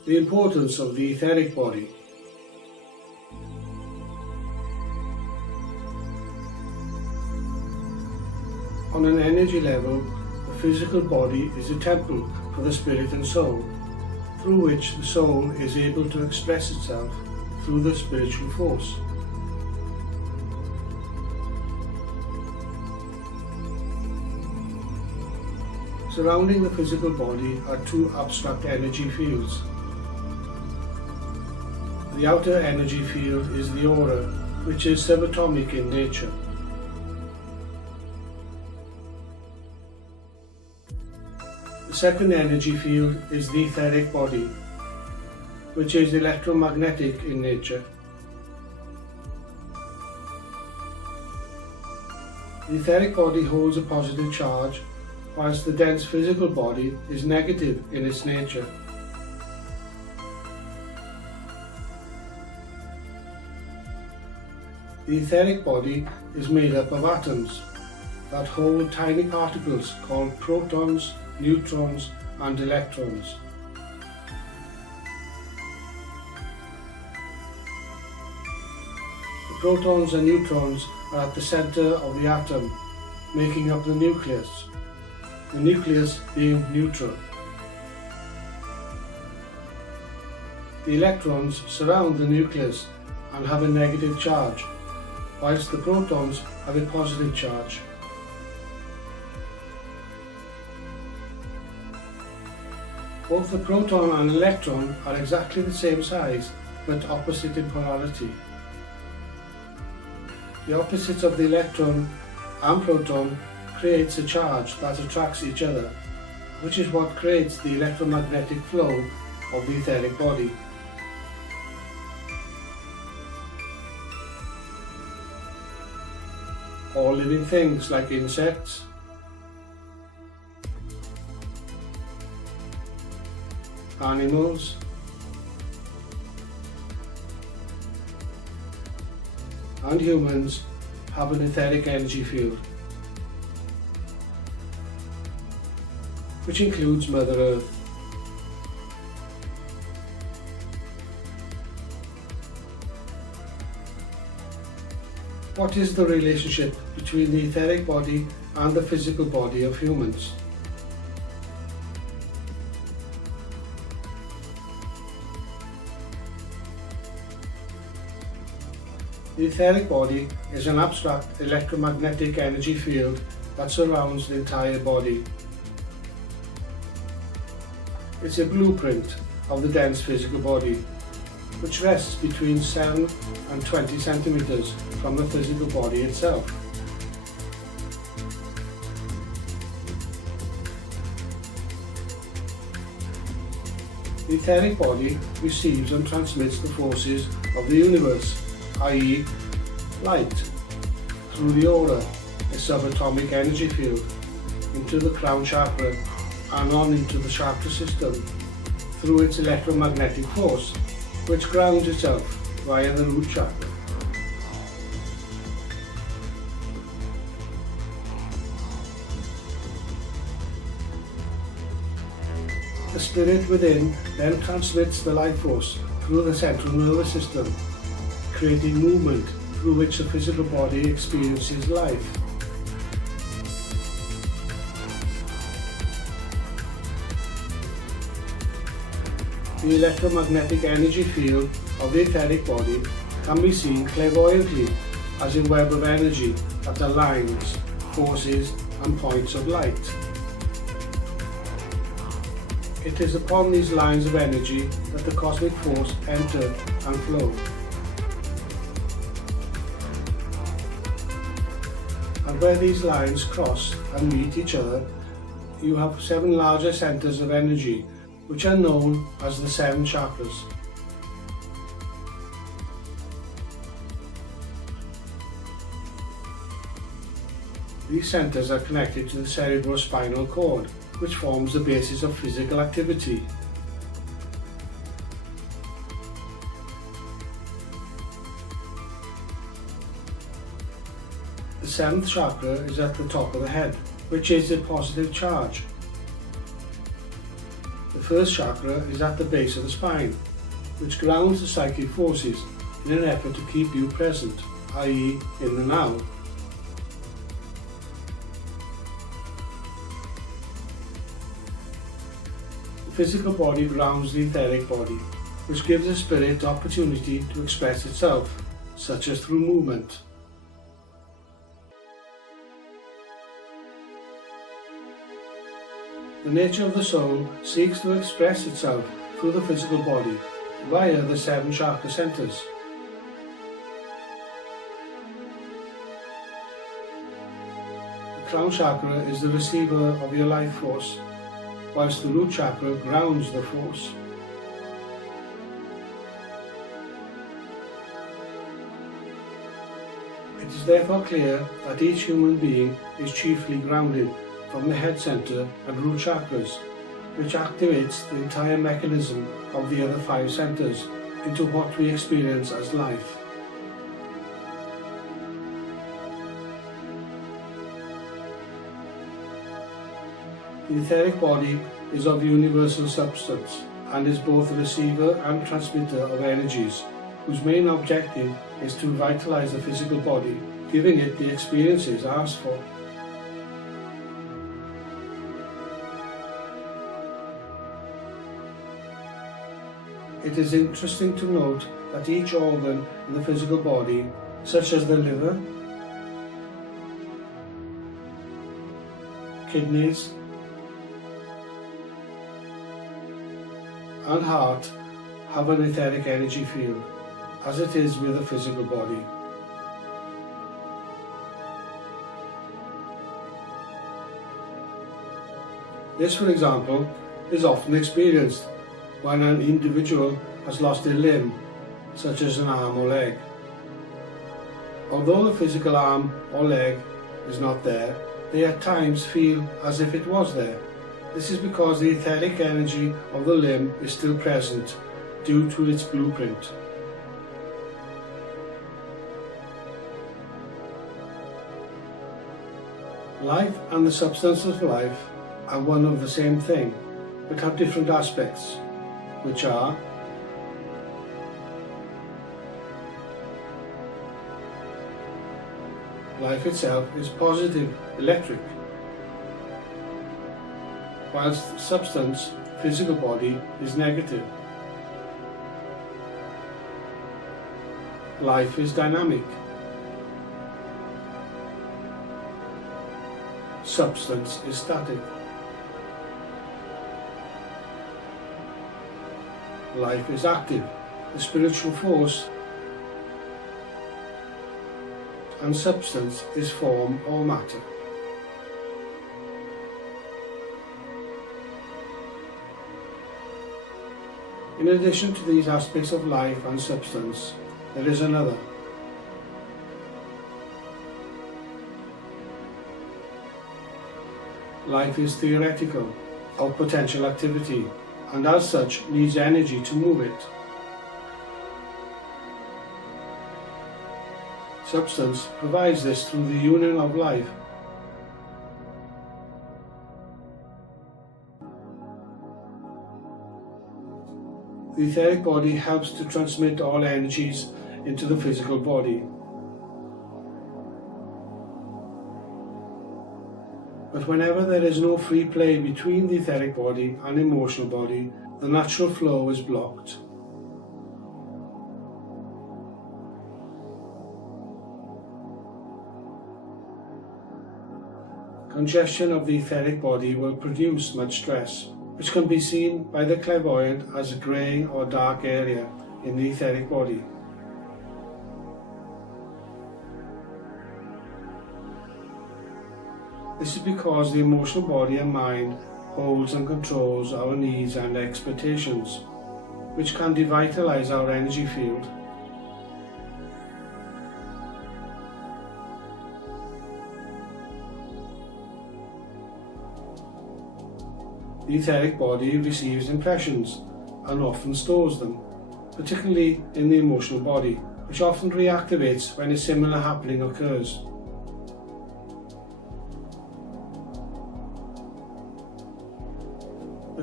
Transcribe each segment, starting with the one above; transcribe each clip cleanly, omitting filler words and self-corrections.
The importance of the etheric body. On an energy level, the physical body is a temple for the spirit and soul, through which the soul is able to express itself through the spiritual force. Surrounding the physical body are two abstract energy fields. The outer energy field is the aura, which is subatomic in nature. The second energy field is the etheric body, which is electromagnetic in nature. The etheric body holds a positive charge, whilst the dense physical body is negative in its nature. The etheric body is made up of atoms that hold tiny particles called protons, neutrons and electrons. The protons and neutrons are at the centre of the atom, making up the nucleus being neutral. The electrons surround the nucleus and have a negative charge, whilst the protons have a positive charge. Both the proton and electron are exactly the same size, but opposite in polarity. The opposites of the electron and proton creates a charge that attracts each other, which is what creates the electromagnetic flow of the etheric body. All living things like insects, animals, and humans have an etheric energy field, which includes Mother Earth. What is the relationship between the etheric body and the physical body of humans? The etheric body is an abstract electromagnetic energy field that surrounds the entire body. It's a blueprint of the dense physical body, which rests between 7 and 20 centimeters from the physical body itself. The etheric body receives and transmits the forces of the universe, i.e. light, through the aura, a subatomic energy field, into the crown chakra and on into the chakra system through its electromagnetic force, which grounds itself via the root chakra. The spirit within then transmits the life force through the central nervous system, creating movement through which the physical body experiences life. The electromagnetic energy field of the etheric body can be seen clairvoyantly as a web of energy that aligns forces and points of light. It is upon these lines of energy that the cosmic force enter and flow. And where these lines cross and meet each other, you have 7 larger centers of energy, which are known as the 7 chakras. These centers are connected to the cerebrospinal cord, which forms the basis of physical activity. The 7th chakra is at the top of the head, which is a positive charge. The The first chakra is at the base of the spine, which grounds the psychic forces in an effort to keep you present, i.e. in the now. The physical body grounds the etheric body, which gives the spirit the opportunity to express itself, such as through movement. The nature of the soul seeks to express itself through the physical body via the 7 chakra centers. The crown chakra is the receiver of your life force, whilst the root chakra grounds the force. It is therefore clear that each human being is chiefly grounded from the head center and root chakras, which activates the entire mechanism of the other 5 centers into what we experience as life. The etheric body is of universal substance and is both a receiver and transmitter of energies, whose main objective is to vitalize the physical body, giving it the experiences asked for. It is interesting to note that each organ in the physical body, such as the liver, kidneys, and heart, have an etheric energy field, as it is with the physical body. This, for example, is often experienced when an individual has lost a limb, such as an arm or leg. Although the physical arm or leg is not there, they at times feel as if it was there. This is because the etheric energy of the limb is still present due to its blueprint. Life and the substance of life are one of the same thing, but have different aspects, which are life itself is positive, electric, whilst substance, physical body, is negative. Life is dynamic. Substance is static. Life is active, the spiritual force, and substance is form or matter. In addition to these aspects of life and substance, there is another. Life is theoretical, of potential activity, and as such needs energy to move it. Substance provides this through the union of life. The etheric body helps to transmit all energies into the physical body. But whenever there is no free play between the etheric body and emotional body, the natural flow is blocked. Congestion of the etheric body will produce much stress, which can be seen by the clairvoyant as a grey or dark area in the etheric body. This is because the emotional body and mind holds and controls our needs and expectations, which can devitalize our energy field. The etheric body receives impressions and often stores them, particularly in the emotional body, which often reactivates when a similar happening occurs. The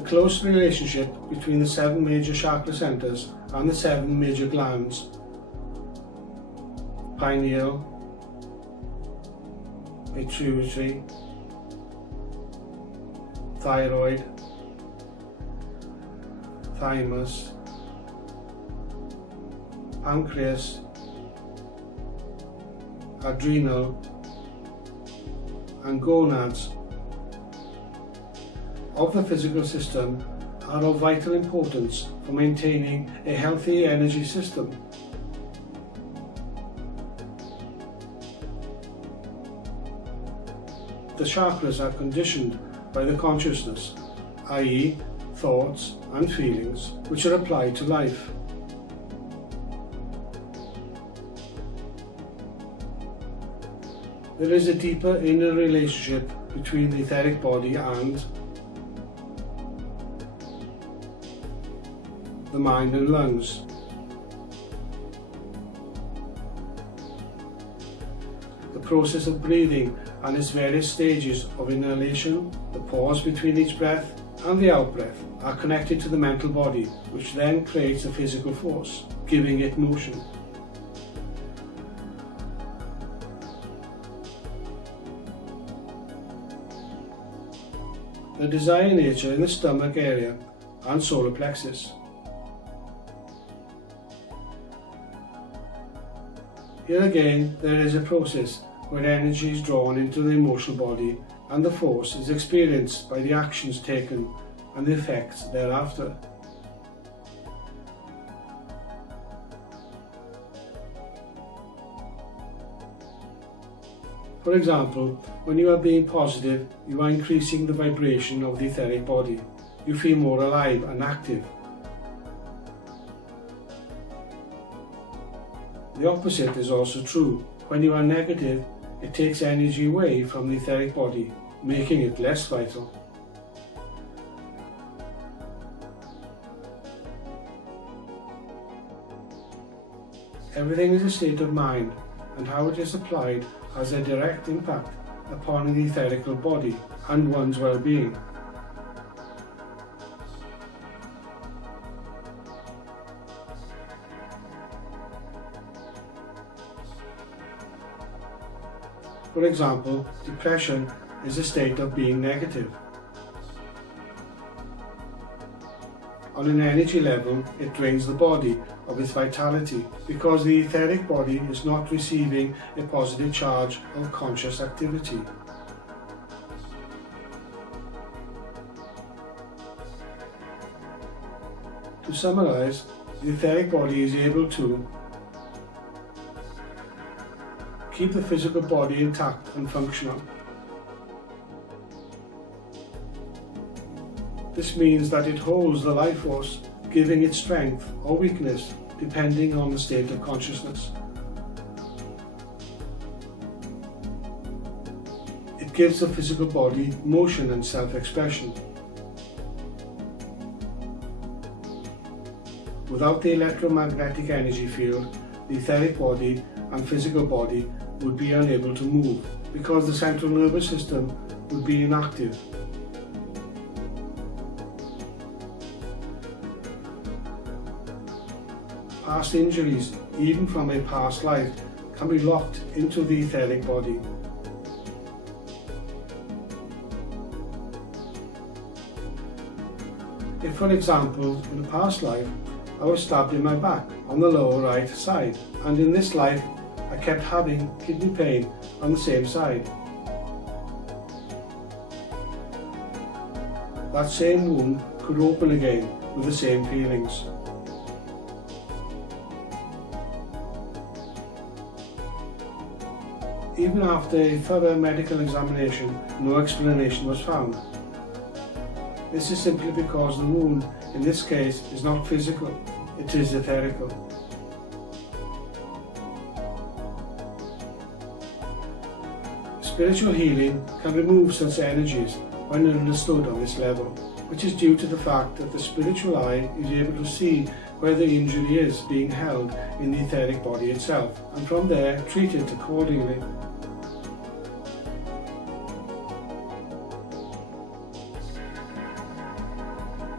close relationship between the 7 major chakra centers and the 7 major glands: pineal, pituitary, thyroid, thymus, pancreas, adrenal, and gonads of the physical system are of vital importance for maintaining a healthy energy system. The chakras are conditioned by the consciousness, i.e., thoughts and feelings, which are applied to life. There is a deeper inner relationship between the etheric body and the mind and lungs. The process of breathing and its various stages of inhalation, the pause between each breath and the out-breath are connected to the mental body, which then creates a physical force, giving it motion. The desire nature in the stomach area and solar plexus. Here again, there is a process where energy is drawn into the emotional body and the force is experienced by the actions taken and the effects thereafter. For example, when you are being positive, you are increasing the vibration of the etheric body. You feel more alive and active. The opposite is also true. When you are negative, it takes energy away from the etheric body, making it less vital. Everything is a state of mind, and how it is applied has a direct impact upon the etherical body and one's well-being. For example, depression is a state of being negative. On an energy level, it drains the body of its vitality because the etheric body is not receiving a positive charge of conscious activity. To summarize, the etheric body is able to keep the physical body intact and functional. This means that it holds the life force, giving it strength or weakness depending on the state of consciousness. It gives the physical body motion and self-expression. Without the electromagnetic energy field, the etheric body and physical body would be unable to move because the central nervous system would be inactive. Past injuries, even from a past life, can be locked into the etheric body. If, for example, in a past life, I was stabbed in my back on the lower right side, and in this life, I kept having kidney pain on the same side. That same wound could open again with the same feelings. Even after a thorough medical examination, no explanation was found. This is simply because the wound, in this case, is not physical, it is etherical. Spiritual healing can remove such energies when understood on this level, which is due to the fact that the spiritual eye is able to see where the injury is being held in the etheric body itself, and from there treat it accordingly.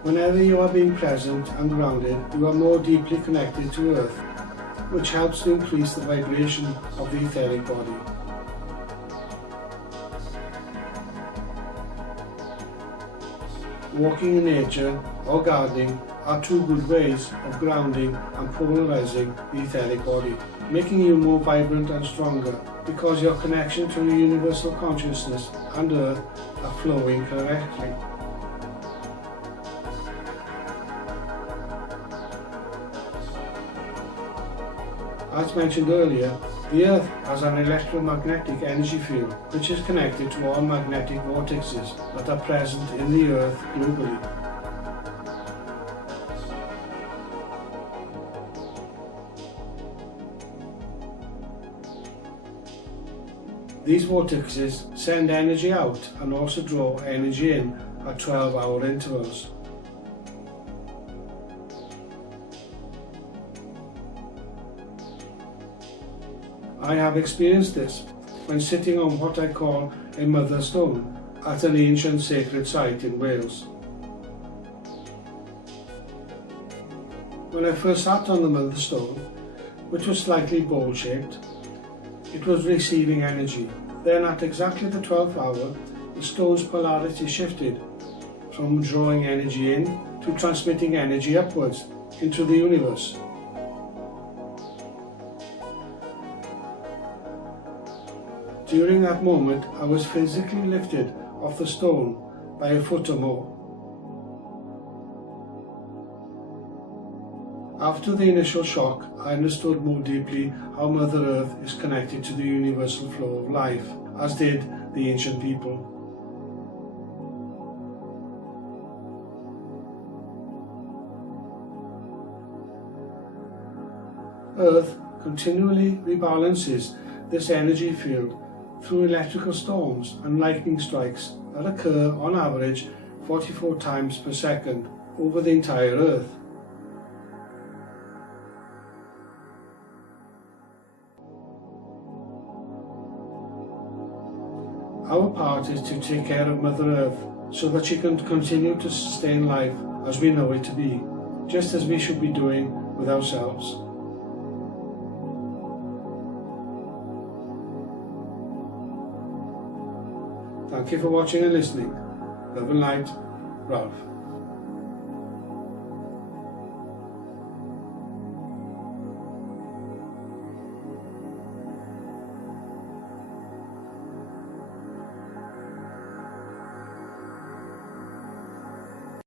Whenever you are being present and grounded, you are more deeply connected to Earth, which helps to increase the vibration of the etheric body. Walking in nature or gardening are two good ways of grounding and polarizing the etheric body, making you more vibrant and stronger because your connection to the universal consciousness and Earth are flowing correctly. As mentioned earlier, the Earth has an electromagnetic energy field which is connected to all magnetic vortexes that are present in the Earth globally. These vortexes send energy out and also draw energy in at 12-hour intervals. I have experienced this when sitting on what I call a mother stone at an ancient sacred site in Wales. When I first sat on the mother stone, which was slightly bowl-shaped, it was receiving energy. Then at exactly the 12th hour, the stone's polarity shifted from drawing energy in to transmitting energy upwards into the universe. During that moment, I was physically lifted off the stone by a foot or more. After the initial shock, I understood more deeply how Mother Earth is connected to the universal flow of life, as did the ancient people. Earth continually rebalances this energy field through electrical storms and lightning strikes that occur on average 44 times per second over the entire Earth. Our part is to take care of Mother Earth so that she can continue to sustain life as we know it to be, just as we should be doing with ourselves. Thank you for watching and listening. Love and light, Ralph.